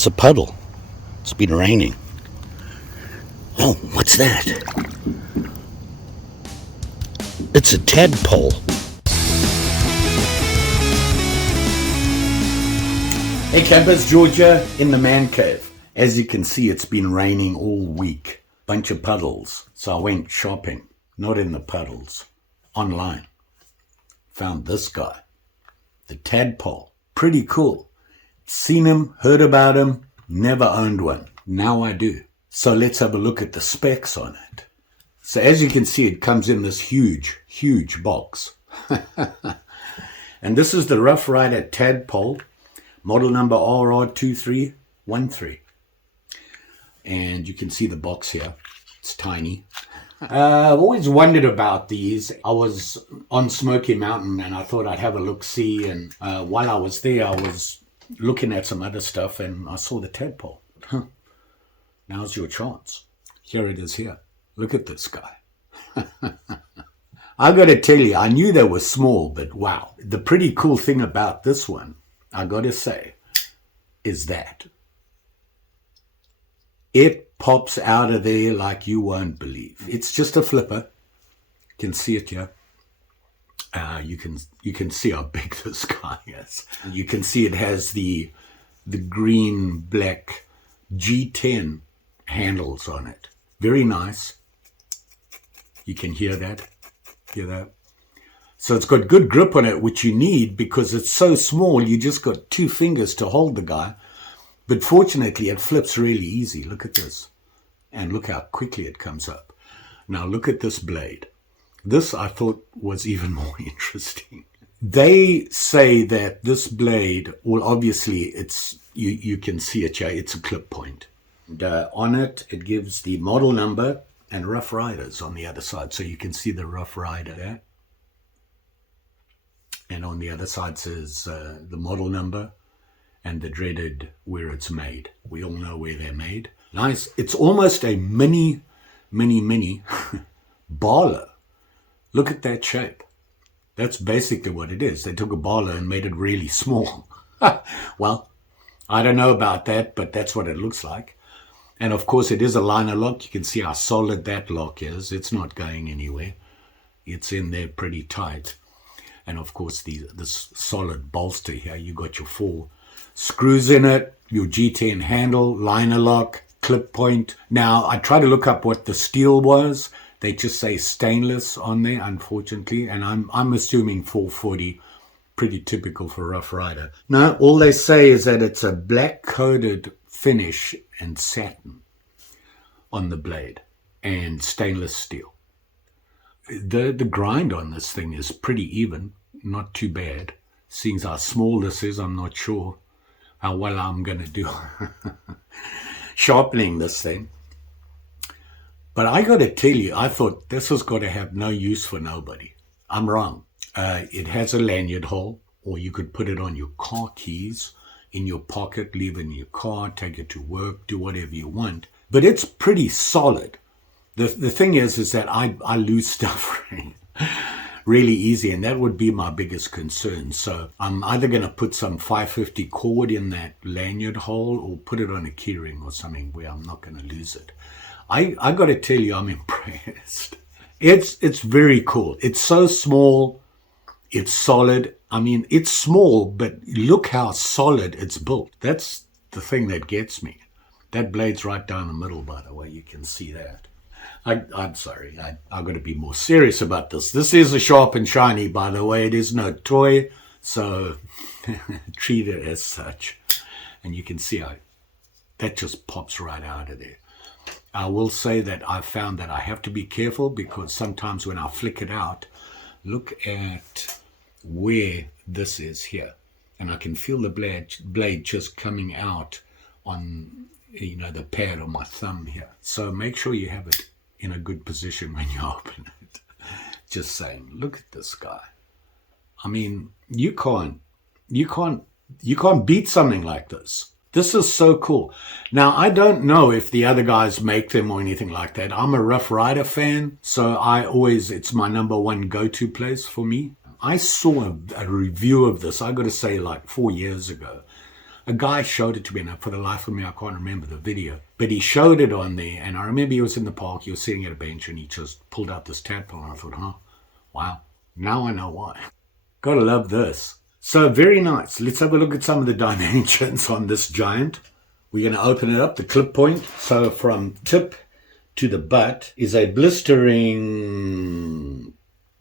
It's a puddle. It's been raining. Oh, what's that? It's a tadpole. Hey campers, Georgia in the man cave. As you can see, it's been raining all week. Bunch of puddles. So I went shopping. Not in the puddles. Online. Found this guy. The tadpole. Pretty cool. Seen him, heard about him, never owned one. Now I do. So let's have a look at the specs on it. So as you can see, it comes in this huge box. And this is the Rough Ryder Tadpole, model number RR2313. And you can see the box here. It's tiny. I've always wondered about these. I was on Smoky Mountain and I thought I'd have a look-see. And while I was there, I was looking at some other stuff and I saw the tadpole. Now's your chance. Here it is here. Look at this guy. I got to tell you, I knew they were small, but wow. The pretty cool thing about this one, I got to say, is that it pops out of there like you won't believe. It's just a flipper. You can see it here. You can see how big this guy is. You can see it has the green black G10 handles on it. Very nice. You can hear that. Hear that? So it's got good grip on it, which you need because it's so small. You just got 2 fingers to hold the guy. But fortunately, it flips really easy. Look at this. And look how quickly it comes up. Now look at this blade. This I thought was even more interesting. They say that this blade, well, obviously it's you can see it here. It's a clip point. And, on it, it gives the model number and Rough Riders on the other side. So you can see the Rough Rider there. And on the other side says the model number and the dreaded where it's made. We all know where they're made. Nice. It's almost a mini barlow. Look at that shape. That's basically what it is. They took a barlow and made it really small. Well, I don't know about that, but that's what it looks like. And of course, it is a liner lock. You can see how solid that lock is. It's not going anywhere. It's in there pretty tight. And of course, this solid bolster here. You got your 4 screws in it, your G10 handle, liner lock, clip point. Now, I tried to look up what the steel was. They just say stainless on there, unfortunately, and I'm assuming 440, pretty typical for Rough Rider. No, all they say is that it's a black-coated finish and satin on the blade and stainless steel. The grind on this thing is pretty even, not too bad. Seeing how small this is, I'm not sure how well I'm going to do sharpening this thing. But I got to tell you, I thought this has got to have no use for nobody. I'm wrong. It has a lanyard hole, or you could put it on your car keys, in your pocket, leave it in your car, take it to work, do whatever you want. But it's pretty solid. The thing is that I lose stuff really easy, and that would be my biggest concern. So I'm either going to put some 550 cord in that lanyard hole or put it on a keyring or something where I'm not going to lose it. I got to tell you, I'm impressed. It's very cool. It's so small. It's solid. I mean, it's small, but look how solid it's built. That's the thing that gets me. That blade's right down the middle, by the way. You can see that. I'm sorry. I've got to be more serious about this. This is a sharp and shiny, by the way. It is no toy, so treat it as such. And you can see how that just pops right out of there. I will say that I found that I have to be careful because sometimes when I flick it out, look at where this is here. And I can feel the blade just coming out on, the pad on my thumb here. So make sure you have it in a good position when you open it. Just saying, look at this guy. I mean, you can't beat something like this. This is so cool. Now, I don't know if the other guys make them or anything like that. I'm a Rough Rider fan, so it's my number 1 go-to place for me. I saw a review of this, I got to say, like 4 years ago. A guy showed it to me, and for the life of me, I can't remember the video. But he showed it on there, and I remember he was in the park, he was sitting at a bench, and he just pulled out this tadpole, and I thought, wow, now I know why. Gotta love this. So very nice. Let's have a look at some of the dimensions on this giant. We're going to open it up, the clip point. So from tip to the butt is a blistering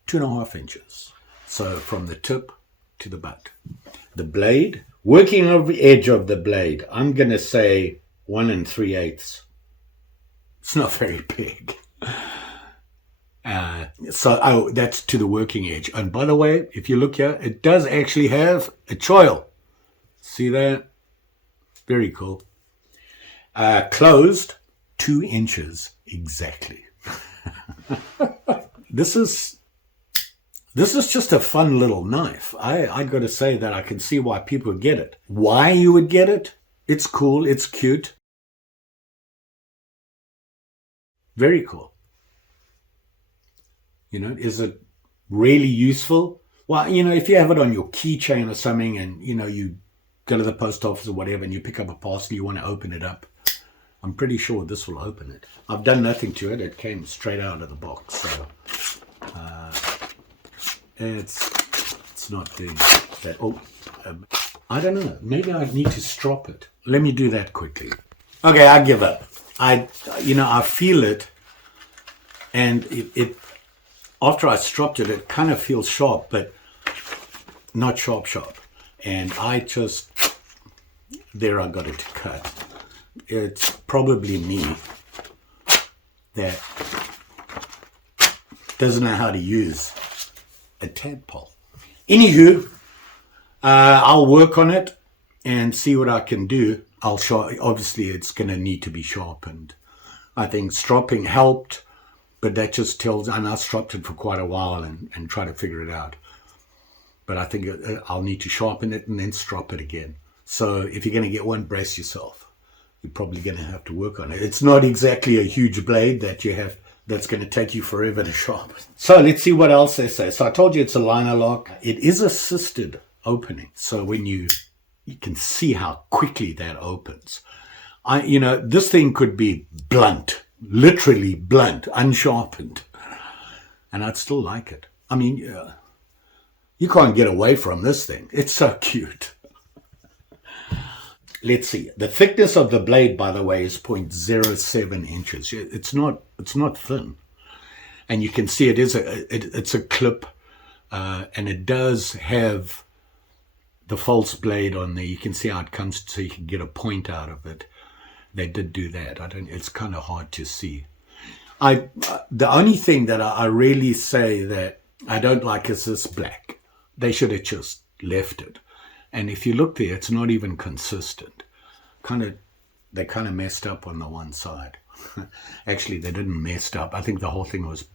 2.5 inches. So from the tip to the butt. The blade, working over the edge of the blade, I'm going to say 1 3/8. It's not very big. That's to the working edge. And by the way, if you look here, it does actually have a choil. See that? Very cool. Closed 2 inches exactly. This is just a fun little knife. I got to say that I can see why people would get it. Why you would get it? It's cool. It's cute. Very cool. You know, is it really useful? Well, you know, if you have it on your keychain or something and, you know, you go to the post office or whatever and you pick up a parcel, you want to open it up, I'm pretty sure this will open it. I've done nothing to it. It came straight out of the box. So it's not doing that. I don't know. Maybe I need to strop it. Let me do that quickly. Okay, I give up. I feel it, and it after I stropped it, it kind of feels sharp, but not sharp. And I got it to cut. It's probably me that doesn't know how to use a tadpole. Anywho, I'll work on it and see what I can do. Obviously, it's going to need to be sharpened. I think stropping helped, but that just tells, and I stropped it for quite a while and try to figure it out. But I think I'll need to sharpen it and then strop it again. So if you're going to get one, brace yourself. You're probably going to have to work on it. It's not exactly a huge blade that's going to take you forever to sharpen. So let's see what else they say. So I told you it's a liner lock. It is assisted opening. So when you can see how quickly that opens. This thing could be blunt, literally blunt, unsharpened, and I'd still like it. I mean, you can't get away from this thing. It's so cute. Let's see. The thickness of the blade, by the way, is 0.07 inches. It's not thin, and you can see it's a clip, and it does have the false blade on there. You can see how it comes, so you can get a point out of it. They did do that. It's kind of hard to see. The only thing that I really say that I don't like is this black. They should have just left it. And if you look there, it's not even consistent. They kind of messed up on the one side. Actually, they didn't mess up. I think the whole thing was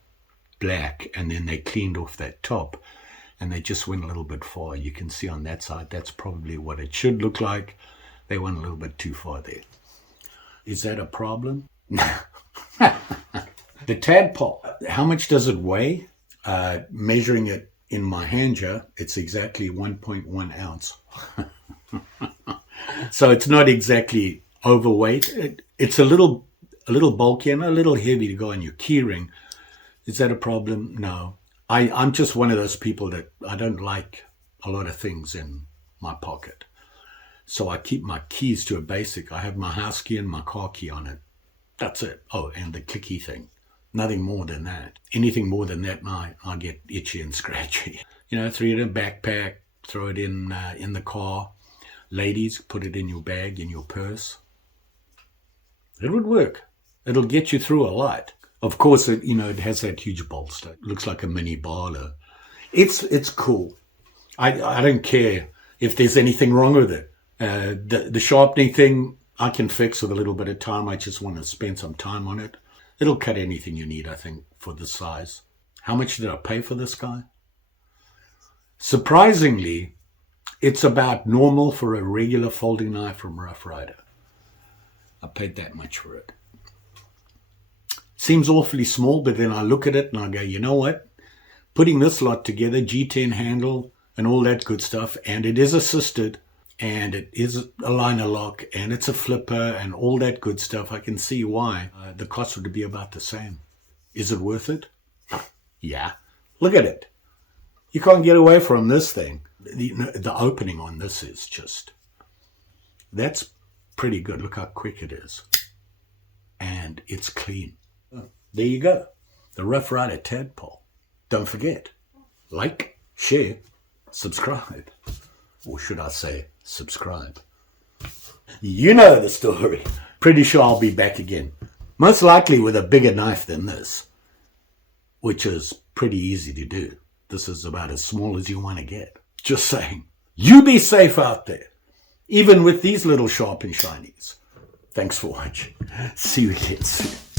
black, and then they cleaned off that top, and they just went a little bit far. You can see on that side, that's probably what it should look like. They went a little bit too far there. Is that a problem? The tadpole, how much does it weigh? Measuring it in my hand here, it's exactly 1.1 ounce. So it's not exactly overweight. It's a little bulky and a little heavy to go on your key ring. Is that a problem? No. I'm just one of those people that I don't like a lot of things in my pocket. So I keep my keys to a basic. I have my house key and my car key on it. That's it. Oh, and the clicky thing. Nothing more than that. Anything more than that, I get itchy and scratchy. Throw it in a backpack, throw it in the car. Ladies, put it in your bag, in your purse. It would work. It'll get you through a lot. Of course, it has that huge bolster. It looks like a mini barlow. It's cool. I don't care if there's anything wrong with it. The sharpening thing, I can fix with a little bit of time. I just want to spend some time on it. It'll cut anything you need, I think, for this size. How much did I pay for this guy? Surprisingly, it's about normal for a regular folding knife from Rough Ryder. I paid that much for it. Seems awfully small, but then I look at it and I go, you know what? Putting this lot together, G10 handle and all that good stuff, and it is assisted. and it is a liner lock, and it's a flipper, and all that good stuff. I can see why the cost would be about the same. Is it worth it? Yeah. Look at it. You can't get away from this thing. The opening on this is just, that's pretty good. Look how quick it is. And it's clean. There you go. The Rough Ryder Tadpole. Don't forget, like, share, subscribe. Or should I say, subscribe. You know the story. Pretty sure I'll be back again. Most likely with a bigger knife than this, which is pretty easy to do. This is about as small as you want to get. Just saying. You be safe out there, even with these little sharp and shinies. Thanks for watching. See you again soon.